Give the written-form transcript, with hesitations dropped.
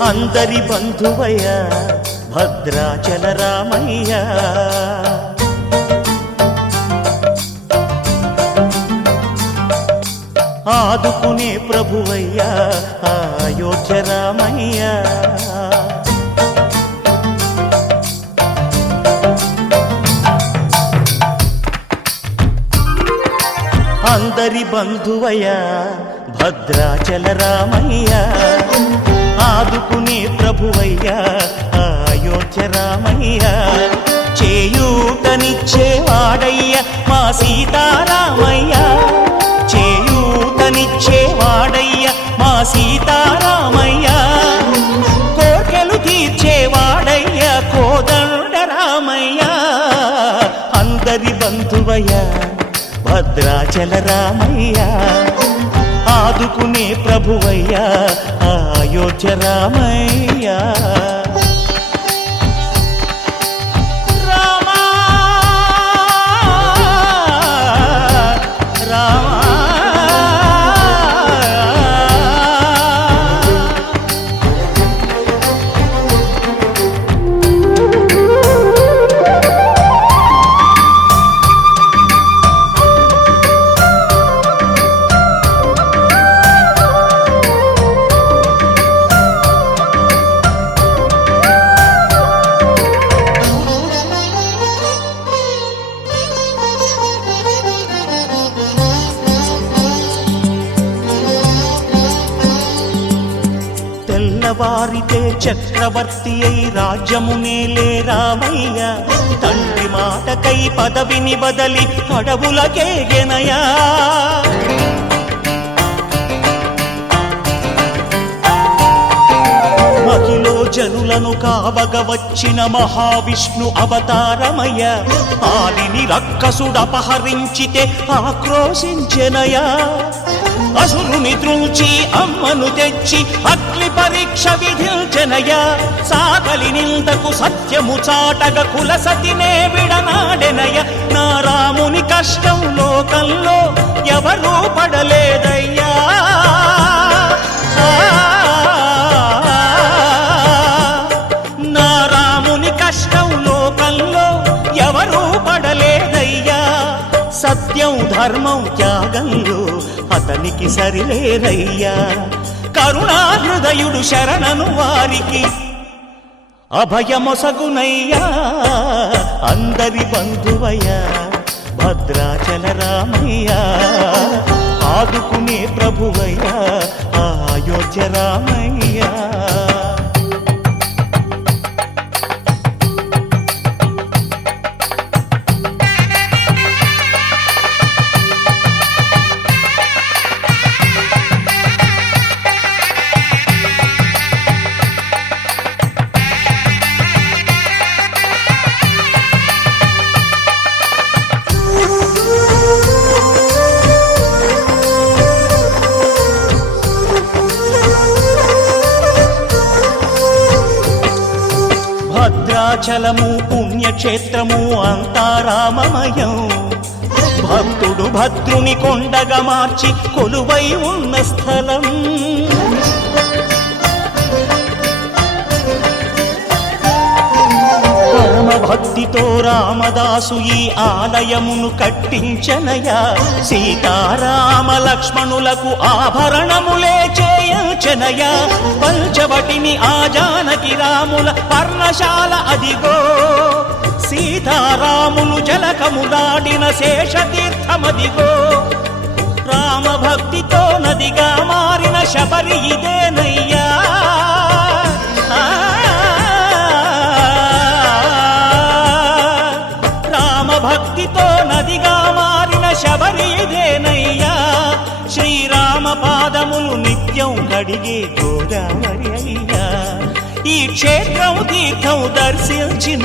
అందరి బంధువయ్య భద్రాచల రామయ్య, ఆదుకునే ప్రభువయ్య అయోధ్య రామయ్య. అందరి బంధువయ్య భద్రాచల రామయ్య, ఆదుకునే ప్రభువయ్య అయోధ్య రామయ్య. చేయూతనిచ్చేవాడయ్య మా సీతారామయ్య, చేయూతనిచ్చేవాడయ్య మా సీతారామయ్య. కోర్కెలు తీర్చేవాడయ్య కోదండ రామయ్య. అందరి బంధువయ్య భద్రాచల రామయ్య, ఆదుకునే ప్రభువయ్య అయోధ్య రామయ్య. వారితే చక్రవర్తి అయి రాజ్యమునేలే రామయ్య, తండ్రి మాటకై పదవిని బదలి అడవులకేగెనయా. మహిలో జనులను కావగ వచ్చిన మహావిష్ణు అవతారమయ్య, ఆలిని రక్కసుడపహరించితే ఆక్రోశించెనయా. అసురుని ద్రుంచి అమ్మను తెచ్చి అగ్ని పరీక్ష విధించెనయా. సాగలి నిందకు సత్యము చాటగ కుల సతినే విడనాడెనయ. నా రాముని కష్టం లోకంలో ఎవరూ పడలేదయ్యా. నా రాముని కష్టం లోకంలో ఎవరూ పడలేదయ్యా. సత్యం ధర్మం త్యాగంలో అతనికి సరిలేరయ్యా. కరుణా హృదయుడు శరణను వారికి అభయమొసగునయ్యా. అందరి బంధువయ్య భద్రాచల రామయ్య, ఆదుకునే ప్రభువయ్య అయోధ్య రామయ్య. భద్రాచలము పుణ్యక్షేత్రము అంతా రామమయం. భక్తుడు భద్రుని కొండగా మార్చి కొలువై ఉన్న స్థలం. పరమ భక్తితో రామదాసు ఈ ఆలయమును కట్టించనయా. సీతారామ లక్ష్మణులకు ఆభరణములే చేయించనయా. పంచవటిని ఆ జానకి రాముల పర్ణశాల అదిగో. సీతారాములు జలకములాడిన శేషతీర్థమదిగో. రామభక్తితో నదిగా మారిన శబరి ఇదేనయ్యా. రామభక్తితో నదిగా మారిన శబరి ఇదేనయ్యా. శ్రీరామ పాదములు నిత్యం కడిగే గోదావరి అయ్యా. ఈ క్షేత్రం తీర్థం దర్శించిన